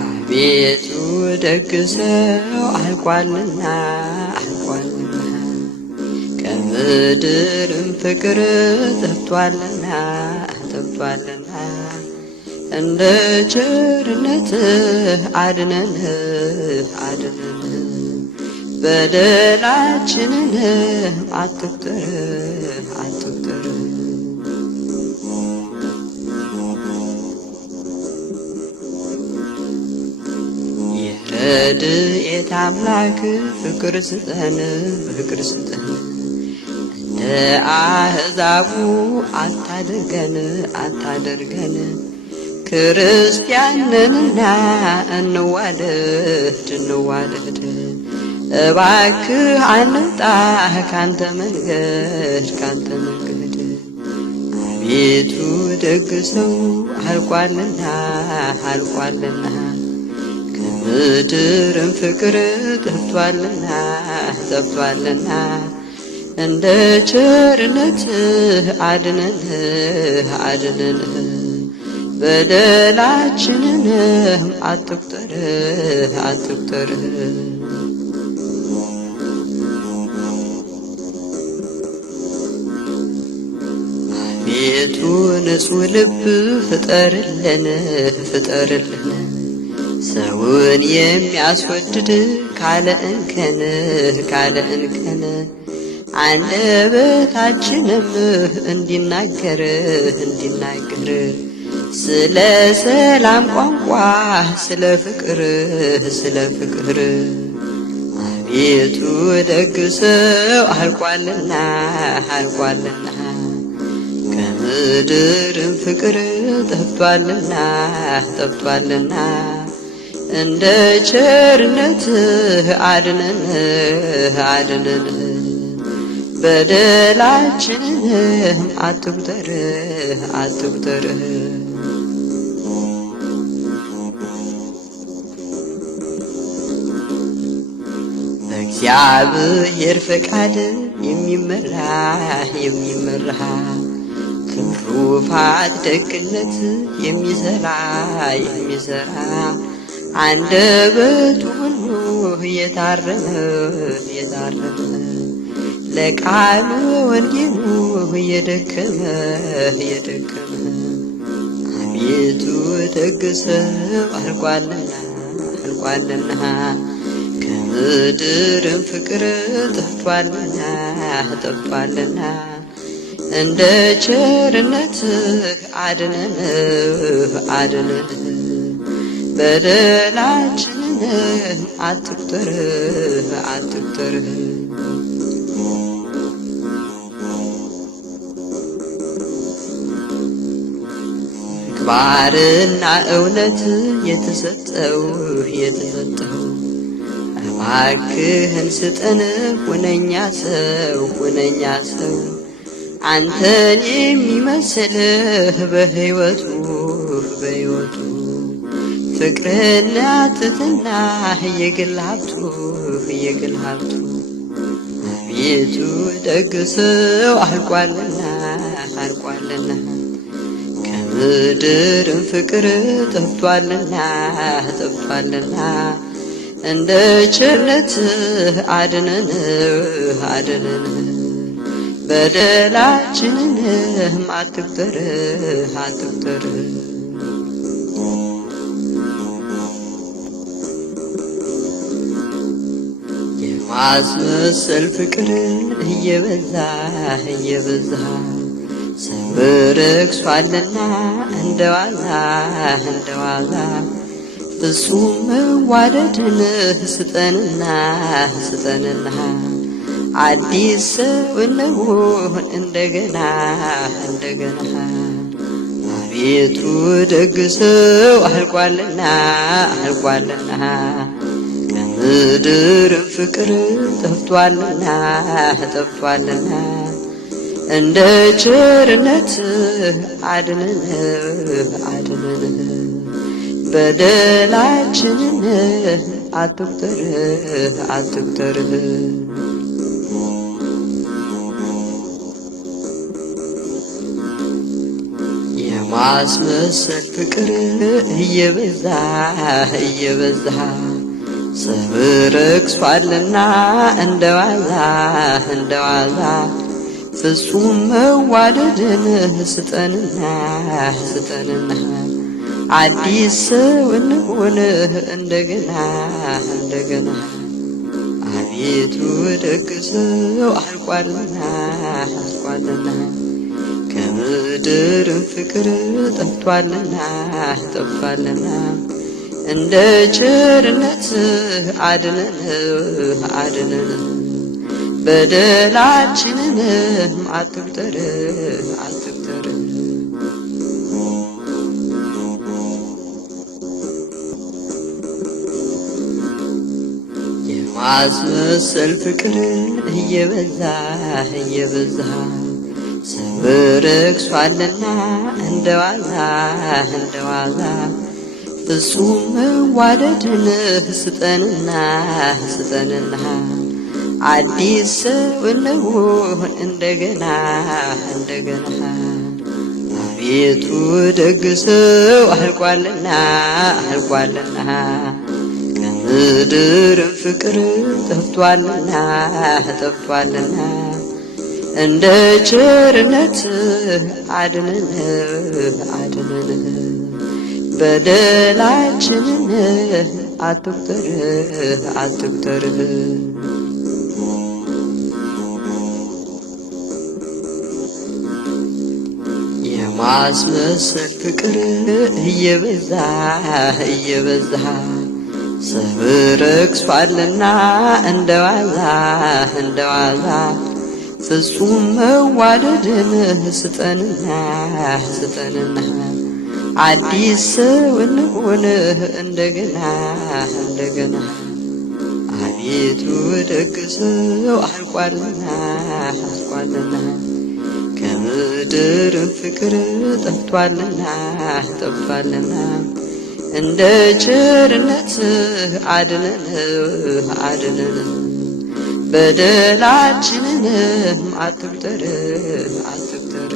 አቤቱ ደግ ሰው አልቋልና ከምድርም ፍቅር ጠፍቷልና እንደ ቸርነትህ አድነን በደላችንን አትቁጠር የረድኤት አምላክ ፍቅር ስጠን እንደ አሕዛቡ አታደርገን ክርስቲያንንና እንዋደድ እባክህ አንውጣ ካንተ መንገድ አቤቱ ደግ ሰው አልቋልና ከምድርም ፍቅር ጠፍቷልና እንደ ቸርነትህ አድነን በደላችንንም አትቁጠር አቤቱ ንጹሕ ልብ ፍጠርልን ሰውን የሚያስወድድ ካለ እንከን አንደበታችንም እንዲናገር ስለ ሰላም ቋንቋ ስለ ፍቅር አቤቱ ደግ ሰው አልቋልና ከምድርም ፍቅር ጠፍቷልና እንደ ቸርነትህ አድነን በደላችንንም አትቁጠር በእግዚአብሔር ፈቃድ የሚመራ ትሩፋት ደግነት የሚሰራ አንደበቱ ሁሉ የታረመ ለቃሉ ወንጌሉ የደከመ አቤቱ ደግ ሰው አልቋልና ከምድርም ፍቅር ጠፍቷልና እንደ ቸርነትህ አድነን በደላችንን አትቁጠር ምግባርና እውነት የተሰጠው እባክህን ስጠን ሁነኛ ሰው አንተን የሚመስልህ በሕይወቱ ፍቅርና ትሕትና የግል ሀብቱ አቤቱ ደግ ሰው አልቋልና ከምድርም ፍቅር ጠፍቷልና እንደ ቸርነትህ አድነን በደላችንንም አትቁጠር የማስመሰል ፍቅር እየበዛ ሰው ረክሷልና እንደዋዛ ፍጹም መዋደድን ስጠንና አዲስ ሰው እንሁን እንደገና አቤቱ ደግ ሰው አልቋልና ከምድርም ፍቅር ጠፍቷልና እንደ ቸርነትህ አድነን በደላችንን አትቁጠርህ አትቁጠርህ የማስመሰል ፍቅር እየበዛ እየበዛ ሰው ረክሷልና እንደዋዛ እንደዋዛ ፍጹም መዋደድን ስጠንና ስጠንና አዲስ ሰው እንሁን እንደገና እንደገና አቤቱ ደግ ሰው አልቋልና አልቋልና ከምድርም ፍቅር ጠፍቷልና ጠፍቷልና እንደ ቸርነትህ አድነን አድነን በደላችንንም አትቁጠር አትቁጠር የማስመሰል ፍቅር እየበዛ እየበዛ ሰው ረክሷልና እንደዋዛ እንደዋዛ ፍጹም መዋደድን ስጠንና ስጠንና አዲስ ሰው እንሁን እንደገና እንደገና አቤቱ ደግ ሰው አልቋልና አልቋልና ከምድርም ፍቅር ጠፍቷልና ጠፍቷልና እንደ ቸርነትህ አድነን አድነን በደላችንን አትቁጠር አትቁጠር የማስመሰል ፍቅር እየበዛ እየበዛ ሰው ረክሷልና እንደዋዛ እንደዋዛ ፍጹም መዋደድን ስጠንና ስጠንና አዲስ ሰው እንሁን እንደገና እንደገና አቤቱ ደግ ሰው አልቋልና አልቋልና ከምድርም ፍቅር ጠፍቷልና ጠፍቷልና እንደ ቸርነትህ አድነን አድነን በደላችንንም አትቁጠር አትቁጠር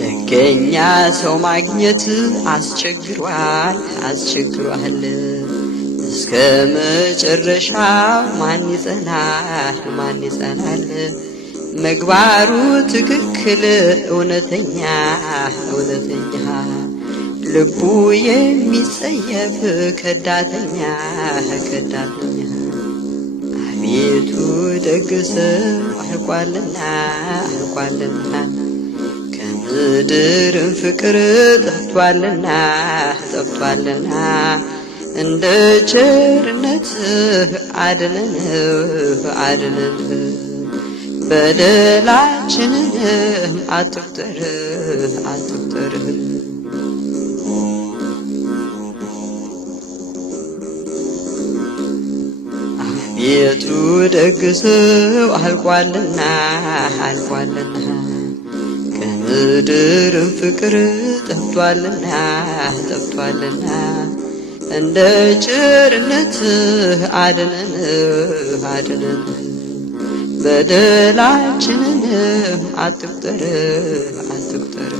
ደገኛ ሰው ማግኘት አስቸግሯል አስቸግሯል እስከ መጨረሻው ማን ይጸናል ማን ይጸናል ምግባሩ ትክክል እውነተኛ እውነተኛ ልቡ የሚጸየፍ ከዳተኛ ከዳተኛ አቤቱ ደግ ሰው አልቋልና አልቋልና ከምድርም ፍቅር ጠፍቷልና ጠፍቷልና እንደ ቸርነትህ አድነን አድነን በደላችንንም አትቁጠር አትቁጠር አቤቱ ደግ ሰው አልቋልና አልቋልና ከምድርም ፍቅር ጠፍቷልና ጠፍቷልና እንደ ቸርነትህ አድነን አድነን በደላችንንም አትቁጠር አትቁጠር